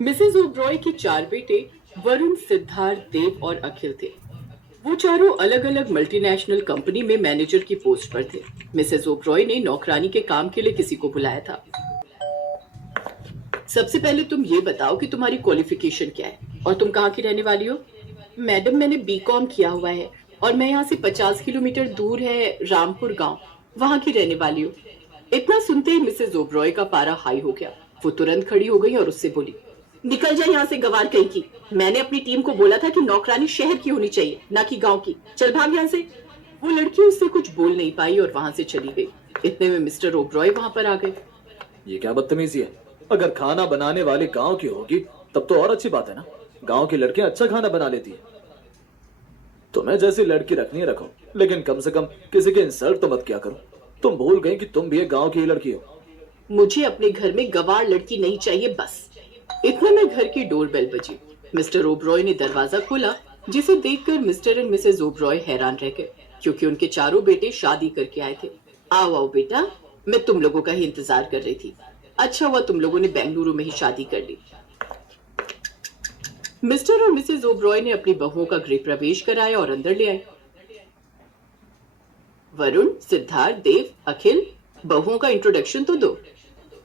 Mrs Oberoi के चार बेटे वरुण, सिद्धार्थ, देव और अखिल थे। वो चारों अलग अलग मल्टीनेशनल कंपनी में मैनेजर की पोस्ट पर थे। मिसेस ओब्रॉय ने नौकरानी के काम के लिए किसी को बुलाया था। सबसे पहले तुम ये बताओ कि तुम्हारी क्वालिफिकेशन क्या है और तुम कहाँ की रहने वाली हो। मैडम, मैंने बीकॉम किया हुआ है और मैं यहाँ से 50 किलोमीटर दूर है रामपुर गांव, वहां की रहने वाली हूँ। इतना सुनते ही मिसेस ओब्रॉय का पारा हाई हो गया। वो तुरंत खड़ी हो गई और उससे बोली, निकल जाए यहाँ से गवार कहीं की। मैंने अपनी टीम को बोला था कि नौकरानी शहर की होनी चाहिए, ना कि गांव की। चल भाग यहाँ से। वो लड़की उससे कुछ बोल नहीं पाई और वहां से चली गई। इतने में मिस्टर ओब्रॉय वहां पर आ गए। ये क्या बदतमीजी है? अगर खाना बनाने वाली गांव की होगी तब तो और अच्छी बात है ना। गांव की लड़कियां अच्छा खाना बना लेती है। तुम्हें जैसी लड़की रखनी है रखो, लेकिन कम से कम किसी के इंसल्ट तो मत किया करो। तुम भूल गई कि तुम भी एक गांव की ही लड़की हो। मुझे अपने घर में गवार लड़की नहीं चाहिए, बस। इतने में घर की डोरबेल बजी। मिस्टर ओब्रॉय ने दरवाजा खोला, जिसे देखकर मिस्टर एंड मिसेस ओब्रॉय हैरान रह गए, क्योंकि उनके चारों बेटे शादी करके आए थे। आओ आओ बेटा, मैं तुम लोगों का ही इंतजार कर रही थी। अच्छा हुआ तुम लोगों ने बेंगलुरु में ही शादी कर ली। मिस्टर और मिसेस ओब्रॉय ने अपनी बहुओं का गृह प्रवेश कराया और अंदर ले आए। वरुण, सिद्धार्थ, देव, अखिल, बहुओं का इंट्रोडक्शन तो दो।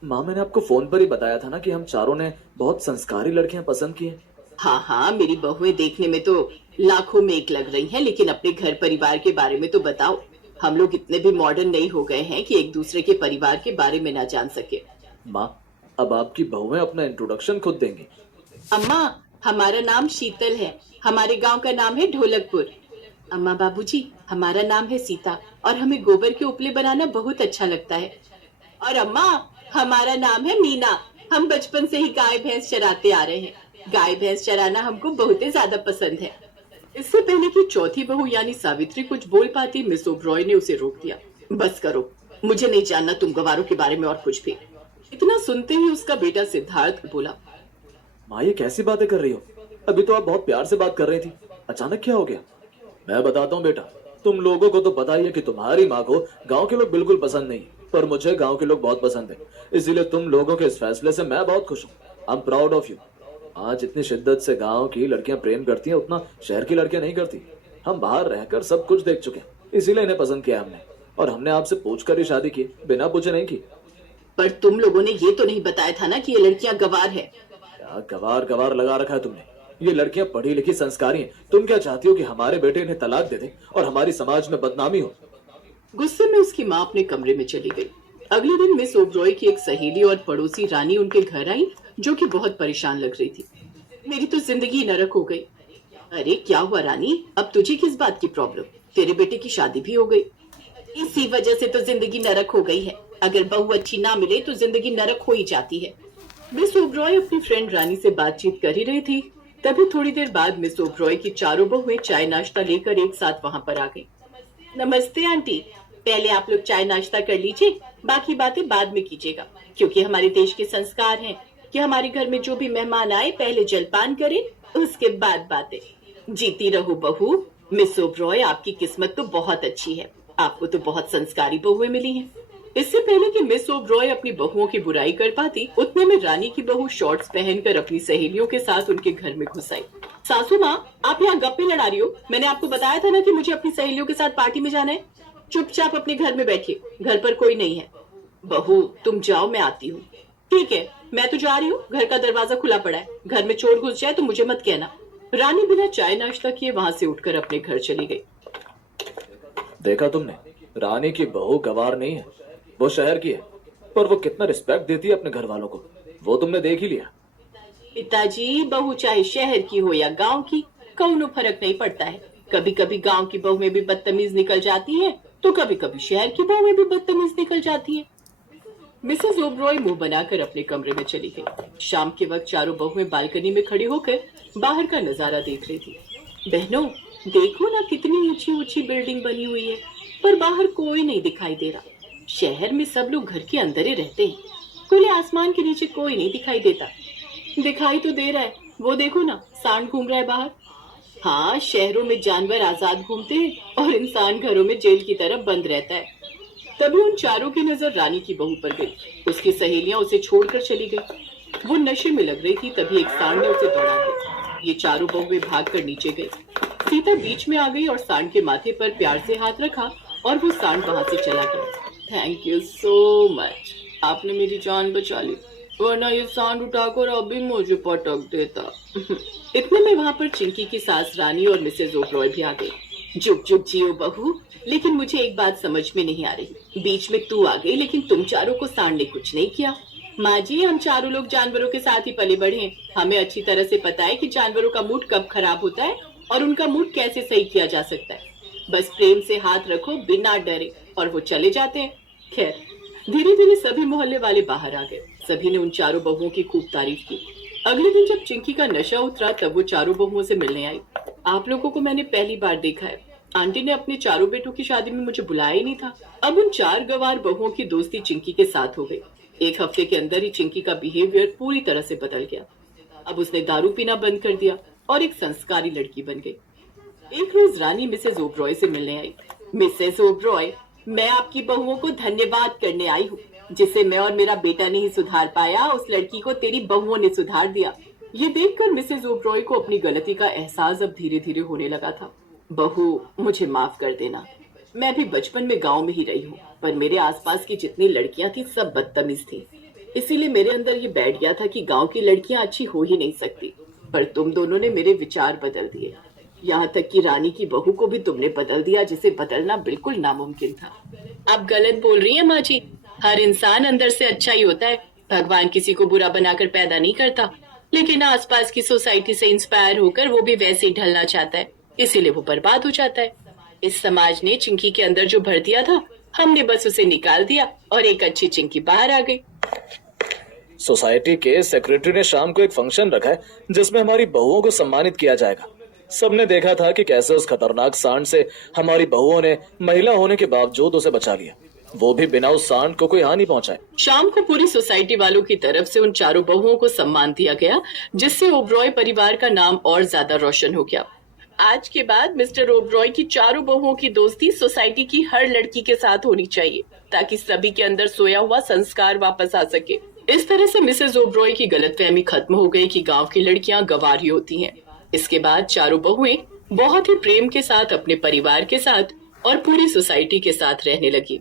माँ, मैंने आपको फोन पर ही बताया था ना कि हम चारों ने बहुत संस्कारी लड़कियां पसंद की हैं। हाँ हाँ, मेरी बहुएं देखने में तो लाखों में एक लग रही हैं, लेकिन अपने घर परिवार के बारे में तो बताओ। हम लोग इतने भी मॉडर्न नहीं हो गए हैं कि एक दूसरे के परिवार के बारे में ना जान सके। माँ, अब आपकी बहुएं अपना इंट्रोडक्शन खुद देंगी। अम्मा, हमारा नाम शीतल है। हमारे गांव का नाम है ढोलकपुर। अम्मा बाबूजी, हमारा नाम है सीता और हमें गोबर के उपले बनाना बहुत अच्छा लगता है। और अम्मा, हमारा नाम है मीना। हम बचपन से ही गाय भैंस चराते आ रहे हैं। गाय भैंस चराना हमको बहुत ही ज्यादा पसंद है। इससे पहले कि चौथी बहू यानी सावित्री कुछ बोल पाती, मिस ओब्रॉय ने उसे रोक दिया। बस करो, मुझे नहीं जानना तुम गवारों के बारे में और कुछ भी। इतना सुनते ही उसका बेटा सिद्धार्थ बोला, माँ, ये कैसी बातें कर रही हो? अभी तो आप बहुत प्यार से बात कर रही थी, अचानक क्या हो गया? मैं बताता हूँ बेटा, तुम लोगों को तो पता ही है कि तुम्हारी माँ को गांव के लोग बिल्कुल पसंद नहीं, पर मुझे गांव के लोग बहुत पसंद है। इसीलिए तुम लोगों के इस फैसले से मैं बहुत खुश हूँ। I am proud of you. आज जितनी शिद्दत से गांव की लड़कियां प्रेम करती हैं, उतना शहर की लड़कियां नहीं करती। हम बाहर रहकर सब कुछ देख चुके हैं, इसीलिए इन्हें पसंद किया हमने। और हमने आपसे पूछकर ही शादी की, बिना पूछे नहीं की। पर तुम लोगों ने ये तो नहीं बताया था ना कि ये लड़कियां गवार है। क्या गवार गवार लगा रखा है तुमने? ये लड़कियां पढ़ी लिखी संस्कारी हैं। तुम क्या चाहती हो कि हमारे बेटे इन्हें तलाक दे दे और हमारी समाज में बदनामी हो? गुस्से में उसकी माँ अपने कमरे में चली गई। अगले दिन मिस ओब्रॉय की एक सहेली और पड़ोसी रानी उनके घर आई, जो कि बहुत परेशान लग रही थी। मेरी तो जिंदगी नरक हो गई। अरे क्या हुआ रानी, अब तुझे किस बात की प्रॉब्लम? तेरे बेटे की शादी भी हो गई। इसी वजह से तो जिंदगी नरक हो गई है। अगर बहू अच्छी ना मिले तो जिंदगी नरक हो ही जाती है। मिस ओब्रॉय अपनी फ्रेंड रानी से बातचीत कर ही रही थी, तभी थोड़ी देर बाद मिस ओब्रॉय की चारों बहुएं चाय नाश्ता लेकर एक साथ वहां पर आ गई। नमस्ते आंटी, पहले आप लोग चाय नाश्ता कर लीजिए, बाकी बातें बाद में कीजिएगा, क्योंकि हमारे देश के संस्कार हैं कि हमारे घर में जो भी मेहमान आए पहले जलपान करें, उसके बाद बातें। जीती रहो बहू। मिस ओब्रॉय, आपकी किस्मत तो बहुत अच्छी है। आपको तो बहुत संस्कारी बहुएं मिली हैं। इससे पहले कि मिस ओब्रॉय अपनी बहुओं की बुराई कर पाती, उतने में रानी की बहू शॉर्ट्स पहनकर अपनी सहेलियों के साथ उनके घर में घुस आई। सासू माँ, आप यहाँ गप्पे लड़ा रही हो? मैंने आपको बताया था ना कि मुझे अपनी सहेलियों के साथ पार्टी में जाना है। चुपचाप अपने घर में बैठिए, घर पर कोई नहीं है। बहू तुम जाओ, मैं आती हूँ। ठीक है, मैं तो जा रही हूँ, घर का दरवाजा खुला पड़ा है। घर में चोर घुस जाए तो मुझे मत कहना। रानी बिना चाय नाश्ता किए वहां से उठकर अपने घर चली गई। देखा तुमने, रानी की बहू गवार नहीं है, वो शहर की है। पर वो कितना रिस्पेक्ट देती है अपने घर वालों को, वो तुमने देख ही लिया। पिताजी, बहू चाहे शहर की हो या गांव की, कौनो फर्क नहीं पड़ता है। कभी कभी गांव की बहू में भी बदतमीज निकल जाती है, तो कभी कभी शहर की बहू में भी बदतमीज निकल जाती है। मिसेस ओब्रॉय मुंह बनाकर अपने कमरे में चली गई। शाम के वक्त चारों बहुएं बालकनी में खड़ी होकर बाहर का नजारा देख रही थी। बहनों, देखो ना कितनी ऊंची ऊंची बिल्डिंग बनी हुई है, पर बाहर कोई नहीं दिखाई दे रहा। शहर में सब लोग घर के अंदर ही रहते हैं, खुले आसमान के नीचे कोई नहीं दिखाई देता। दिखाई तो दे रहा है, वो देखो ना, सांड घूम रहा है बाहर। हाँ, शहरों में जानवर आजाद घूमते हैं और इंसान घरों में जेल की तरह बंद रहता है। तभी उन चारों की नजर रानी की बहू पर गई। उसकी सहेलियां उसे छोड़कर चली गई। वो नशे में लग रही थी, तभी एक सांड ने उसे दौड़ा दिया। ये चारों बहुएं भागकर नीचे गई। सीता बीच में आ गई और सांड के माथे पर प्यार से हाथ रखा और वो सांड वहां से चला गया। थैंक यू सो मच, आपने मेरी जान बचा ली, वरना ये सांड उठाकर अभी मुझे पटक देता। इतने में वहां पर चिंकी की सास रानी और मिसेज ओबरॉय भी आ गई। जुग जुग जियो बहू, लेकिन मुझे एक बात समझ में नहीं आ रही। बीच में तू आ गई, लेकिन तुम चारों को सांड ने कुछ नहीं किया। माँ जी, हम चारों लोग जानवरों के साथ ही पले बढ़े हैं। हमें अच्छी तरह से पता है कि जानवरों का मूड कब खराब होता है और उनका मूड कैसे सही किया जा सकता है। बस प्रेम से हाथ रखो बिना डरे और वो चले जाते हैं। खैर, धीरे धीरे सभी मोहल्ले वाले बाहर आ गए। सभी ने उन चारों बहुओं की खूब तारीफ की। अगले दिन जब चिंकी का नशा उतरा तब वो चारों बहुओं से मिलने आई। आप लोगों को मैंने पहली बार देखा है। आंटी ने अपने चारों बेटों की शादी में मुझे बुलाया ही नहीं था। अब उन 4 गवार बहुओं की दोस्ती चिंकी के साथ हो गई। एक हफ्ते के अंदर ही चिंकी का बिहेवियर पूरी तरह से बदल गया। अब उसने दारू पीना बंद कर दिया और एक संस्कारी लड़की बन गई। एक रोज रानी मिसेज ओबरॉय से मिलने आई। मिसेज ओबरॉय, मैं आपकी बहुओं को धन्यवाद करने आई हूँ। जिसे मैं और मेरा बेटा नहीं सुधार पाया, उस लड़की को तेरी बहुओं ने सुधार दिया। ये देखकर मिसेज ओबरॉय को अपनी गलती का एहसास अब धीरे धीरे होने लगा था। बहू, मुझे माफ कर देना। मैं भी बचपन में गांव में ही रही हूँ, पर मेरे आसपास की जितनी लड़कियां थी सब बदतमीज थी। इसीलिए मेरे अंदर ये बैठ गया था कि गांव की लड़कियां अच्छी हो ही नहीं सकती। पर तुम दोनों ने मेरे विचार बदल दिए। यहाँ तक कि रानी की बहू को भी तुमने बदल दिया, जिसे बदलना बिल्कुल नामुमकिन था। आप गलत बोल रही हैं माँ जी। हर इंसान अंदर से अच्छा ही होता है। भगवान किसी को बुरा बनाकर पैदा नहीं करता, लेकिन आसपास की सोसाइटी से इंस्पायर होकर वो भी वैसे ही ढलना चाहता है, इसीलिए वो बर्बाद हो जाता है। इस समाज ने चिंकी के अंदर जो भर दिया था, हमने बस उसे निकाल दिया और एक अच्छी चिंकी बाहर आ गई। सोसाइटी के सेक्रेटरी ने शाम को एक फंक्शन रखा है जिसमें हमारी बहुओं को सम्मानित किया जाएगा। सबने देखा था कि कैसे उस खतरनाक सांड से हमारी बहुओं ने महिला होने के बावजूद उसे बचा लिया, वो भी बिना उस सांड को कोई हानि पहुंचाए। शाम को पूरी सोसाइटी वालों की तरफ से उन चारों बहुओं को सम्मान दिया गया, जिससे ओबरॉय परिवार का नाम और ज्यादा रोशन हो गया। आज के बाद मिस्टर ओबरॉय की चारों बहुओं की दोस्ती सोसाइटी की हर लड़की के साथ होनी चाहिए, ताकि सभी के अंदर सोया हुआ संस्कार वापस आ सके। इस तरह से मिसेज ओबरॉय की गलतफहमी खत्म हो गई कि गांव की लड़कियां गंवारी होती हैं। इसके बाद चारों बहुएं बहुत ही प्रेम के साथ अपने परिवार के साथ और पूरी सोसाइटी के साथ रहने लगी।